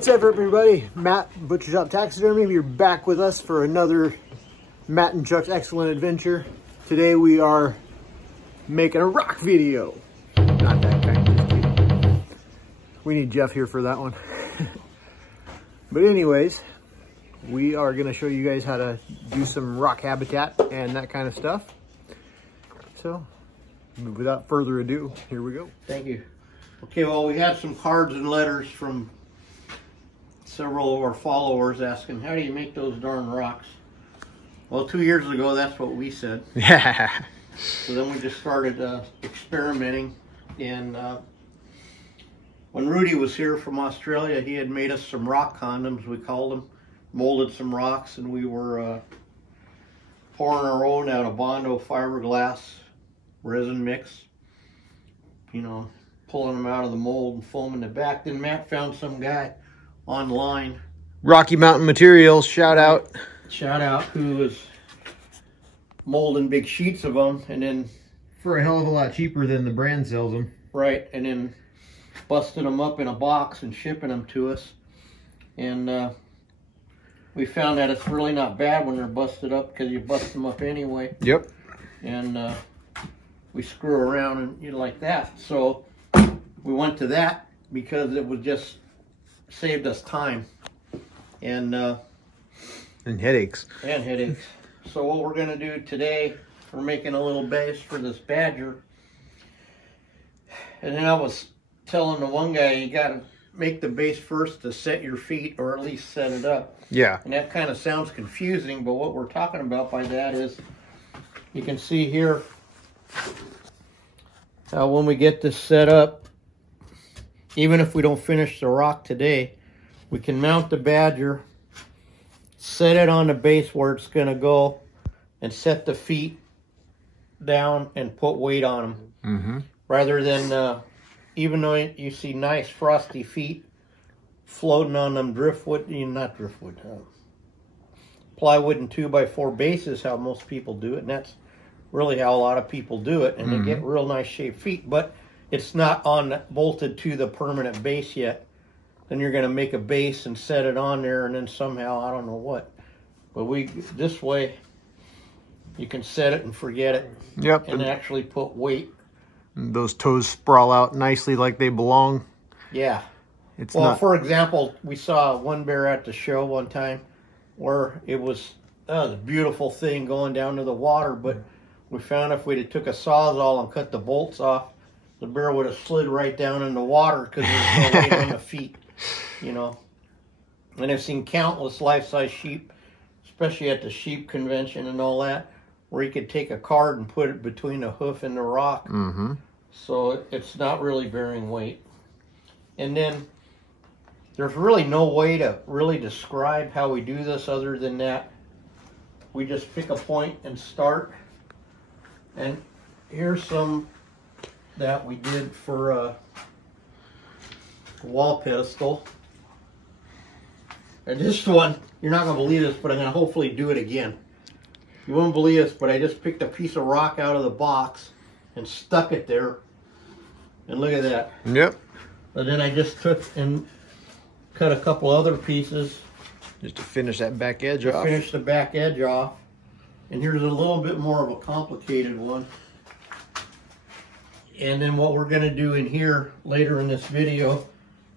What's up, everybody? Matt, Butcher Shop Taxidermy. You're back with us for another Matt and Chuck's Excellent Adventure. Today we are making a rock video. Not that kind. We need Jeff here for that one. But anyways, we are going to show you guys how to do some rock habitat and that kind of stuff. So, without further ado, here we go. Thank you. Okay, well, we had some cards and letters from several of our followers asking, how do you make those darn rocks? Well, 2 years ago, that's what we said. Yeah. So then we just started experimenting. And when Rudy was here from Australia, he had made us some rock condoms, we called them. Molded some rocks, and we were pouring our own out of Bondo fiberglass resin mix. You know, pulling them out of the mold and foaming it back. Then Matt found some guy online, Rocky Mountain Materials, shout out, who was molding big sheets of them, and then for a hell of a lot cheaper than the brand sells them. Right, and then busting them up in a box and shipping them to us. And we found that it's really not bad when they're busted up, because you bust them up anyway. Yep. And we screw around and you know, like that. So we went to that because it was just saved us time and headaches. So what we're gonna do today, we're making a little base for this badger. And then I was telling the one guy, you gotta make the base first to set your feet, or at least set it up. Yeah. And that kind of sounds confusing, but what we're talking about by that is, you can see here how when we get this set up, even if we don't finish the rock today, we can mount the badger, set it on the base where it's going to go, and set the feet down and put weight on them. Mm-hmm. Rather than, even though you see nice frosty feet floating on them driftwood, not driftwood, plywood and 2x4 bases, how most people do it, and that's really how a lot of people do it, and they get real nice shaped feet, but it's not bolted to the permanent base yet. Then you're going to make a base and set it on there, and then somehow, I don't know what, but this way you can set it and forget it. Yep. And actually put weight. Those toes sprawl out nicely like they belong. Yeah. Well, for example, we saw one bear at the show one time where it was a beautiful thing going down to the water, but we found if we'd have took a Sawzall and cut the bolts off, the bear would have slid right down in the water because there's no weight on the feet, you know. And I've seen countless life-size sheep, especially at the sheep convention and all that, where you could take a card and put it between the hoof and the rock. Mm-hmm. So it's not really bearing weight. And then there's really no way to really describe how we do this other than that we just pick a point and start. And here's some that we did for a wall pedestal. And this one, you're not going to believe this, but I'm going to hopefully do it again. You won't believe this, but I just picked a piece of rock out of the box and stuck it there. And look at that. Yep. And then I just took and cut a couple other pieces. Just to finish that back edge off. Finish the back edge off. And here's a little bit more of a complicated one. And then what we're going to do in here later in this video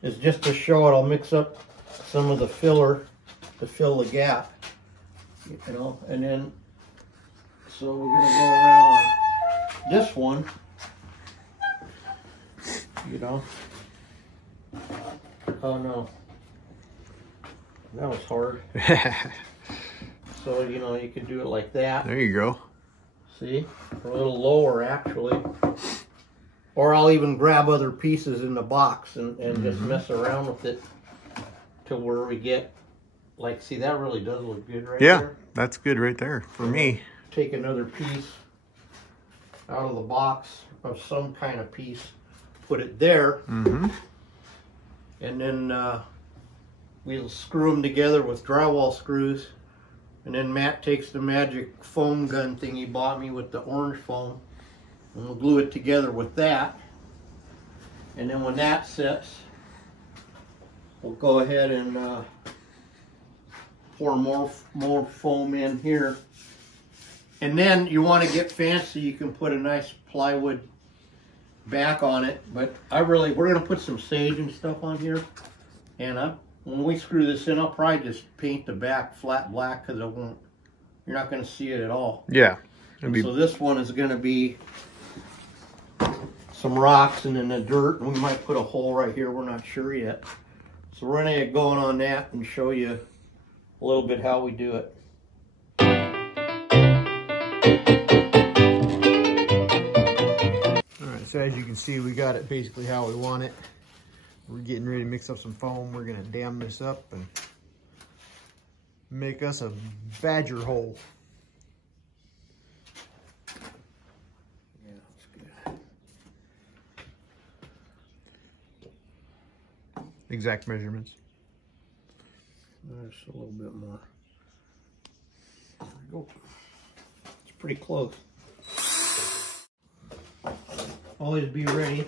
is just to show it, I'll mix up some of the filler to fill the gap. You know, and then, so we're going to go around on this one. You know. Oh no. That was hard. So, you know, you could do it like that. There you go. See? A little lower, actually. Or I'll even grab other pieces in the box and just mess around with it to where we get, like, see, that really does look good right there. Yeah, that's good right there for me. Take another piece out of the box of some kind of piece, put it there, and then we'll screw them together with drywall screws. And then Matt takes the magic foam gun thing he bought me with the orange foam, and we'll glue it together with that. And then when that sets, we'll go ahead and pour more foam in here. And then you want to get fancy, you can put a nice plywood back on it. But we're going to put some sage and stuff on here. And when we screw this in, I'll probably just paint the back flat black because you're not going to see it at all. Yeah. So this one is going to be some rocks and then the dirt, and we might put a hole right here. We're not sure yet. So we're going to get going on that and show you a little bit how we do it. All right, so as you can see, we got it basically how we want it. We're getting ready to mix up some foam. We're going to dam this up and make us a badger hole. Yeah, that's good. Exact measurements. There's a little bit more. There we go. It's pretty close. Always be ready.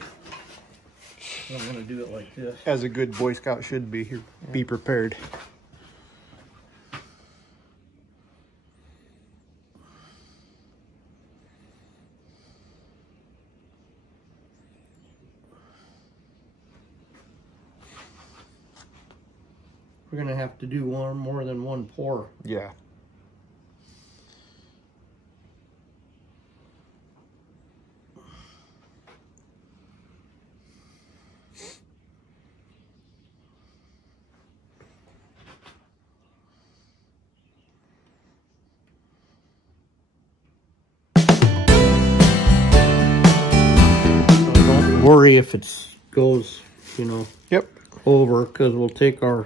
I'm going to do it like this. As a good Boy Scout should be. Here, yeah. Be prepared. We're going to have to do more than one pour. Yeah. Don't worry if it goes, Yep. over, because we'll take we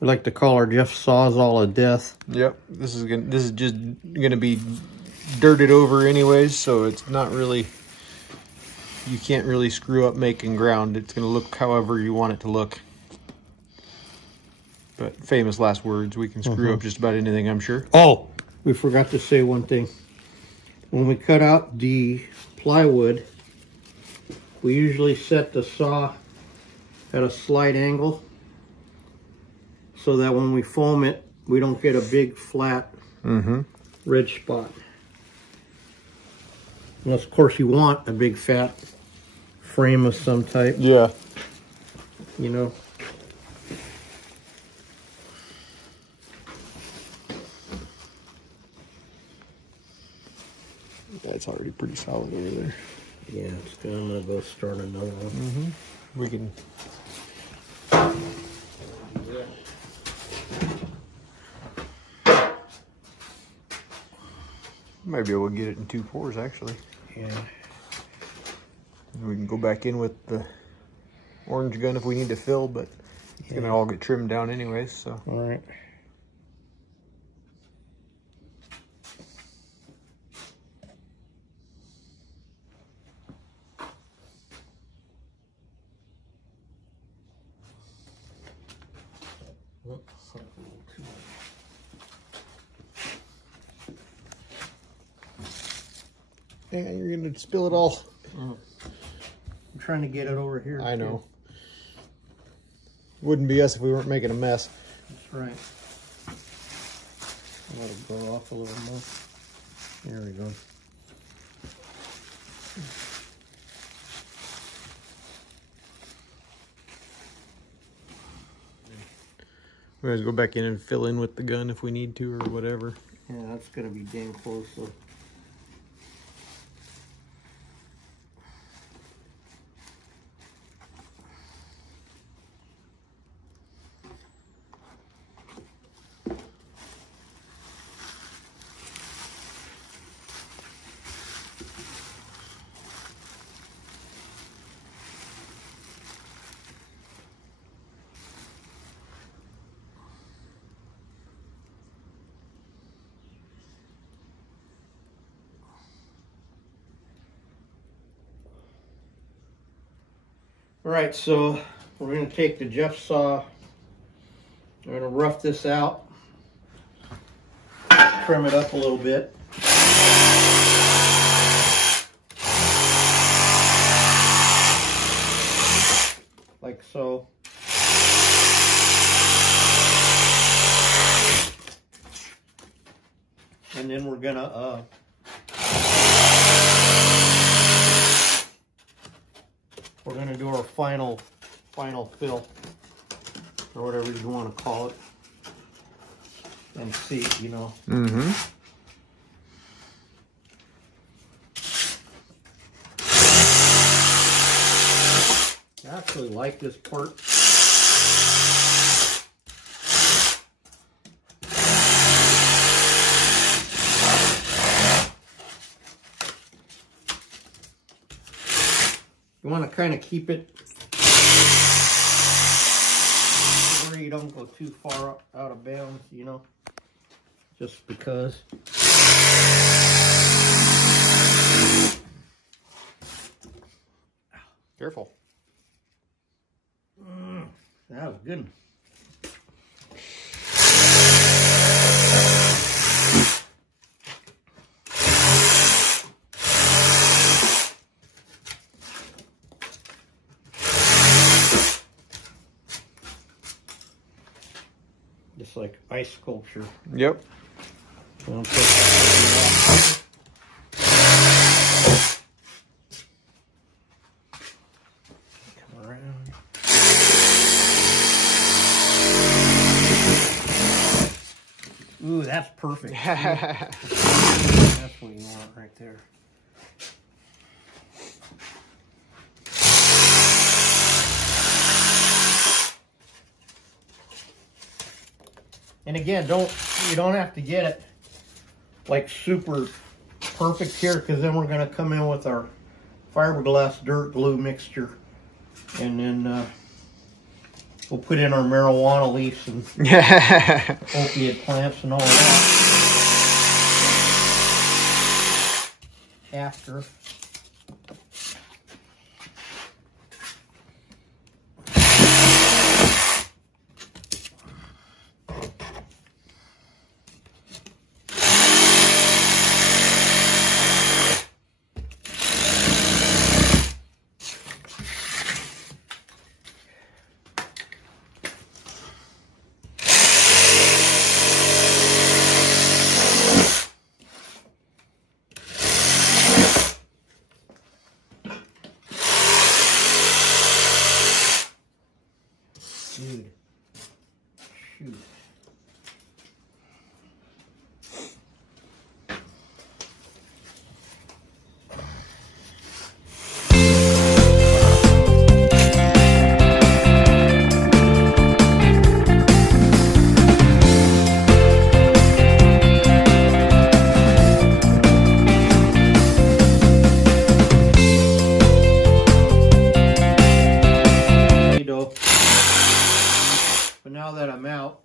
like to call our Jeff Sawzall of death. Yep. This is just gonna be dirted over anyways, so it's not really, you can't really screw up making ground. It's gonna look however you want it to look. But famous last words, we can screw up just about anything, I'm sure. Oh, we forgot to say one thing. When we cut out the plywood, we usually set the saw at a slight angle so that when we foam it, we don't get a big flat ridge spot. Unless, of course, you want a big fat frame of some type. Yeah. That's already pretty solid over there. Yeah, it's good. I'm going to go start another one. We can... Might be able to get it in 2 pours, actually. Yeah. And we can go back in with the orange gun if we need to fill, but it's going to all get trimmed down anyways, so. All right. Dang, you're going to spill it all. I'm trying to get it over here. I know. Wouldn't be us if we weren't making a mess. That's right. Let it go off a little more. There we go. We might go back in and fill in with the gun if we need to or whatever. Yeah, that's going to be dang close. So. All right, so we're going to take the Jeff saw, we're going to rough this out, trim it up a little bit. Like so. gonna do our final fill, or whatever you want to call it, and see, you know. Mm-hmm. I actually like this part. You want to kind of keep it where you don't go too far out of bounds, you know, just because. Careful. That was good. Just like ice sculpture. Yep. Come around. Ooh, that's perfect. That's what you want right there. And again, you don't have to get it like super perfect here, because then we're going to come in with our fiberglass dirt glue mixture, and then we'll put in our marijuana leaves and opiate plants and all that after. Dude, shoot. But now that I'm out,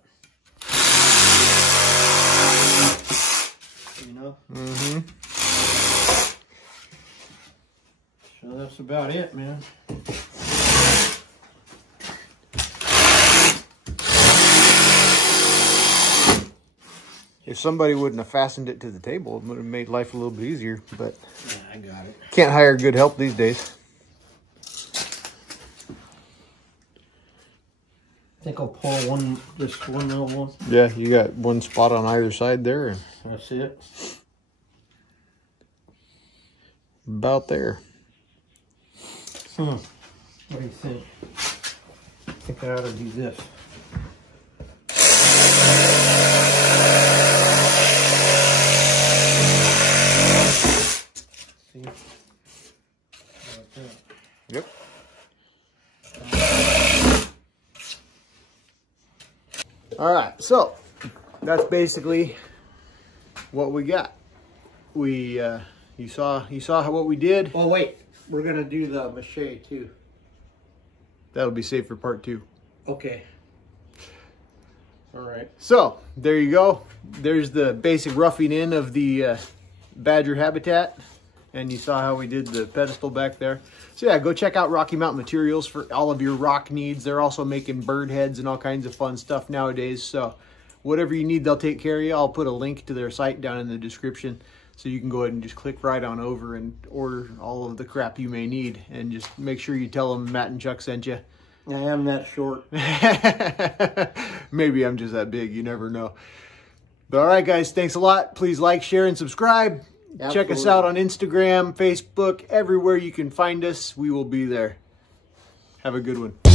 you know. Mm-hmm. So that's about it, man. If somebody wouldn't have fastened it to the table, it would have made life a little bit easier, but Yeah, I got it. can't hire good help these days. I think I'll pull this one little one. Yeah, you got one spot on either side there. And That's it. about there. What do you think? I think I ought to do this. See? Like that. Yep. All right, so that's basically what we got. We you saw what we did. Oh wait, we're gonna do the mache too. That'll be safe for part 2. Okay. All right. So there you go. There's the basic roughing in of the badger habitat, and you saw how we did the pedestal back there. So yeah, go check out Rocky Mountain Materials for all of your rock needs. They're also making bird heads and all kinds of fun stuff nowadays. So whatever you need, they'll take care of you. I'll put a link to their site down in the description, so you can go ahead and just click right on over and order all of the crap you may need. And just make sure you tell them Matt and Chuck sent you. I am that short. Maybe I'm just that big. You never know. But all right, guys, thanks a lot. Please like, share, and subscribe. Absolutely. Check us out on Instagram, Facebook, everywhere you can find us. We will be there. Have a good one.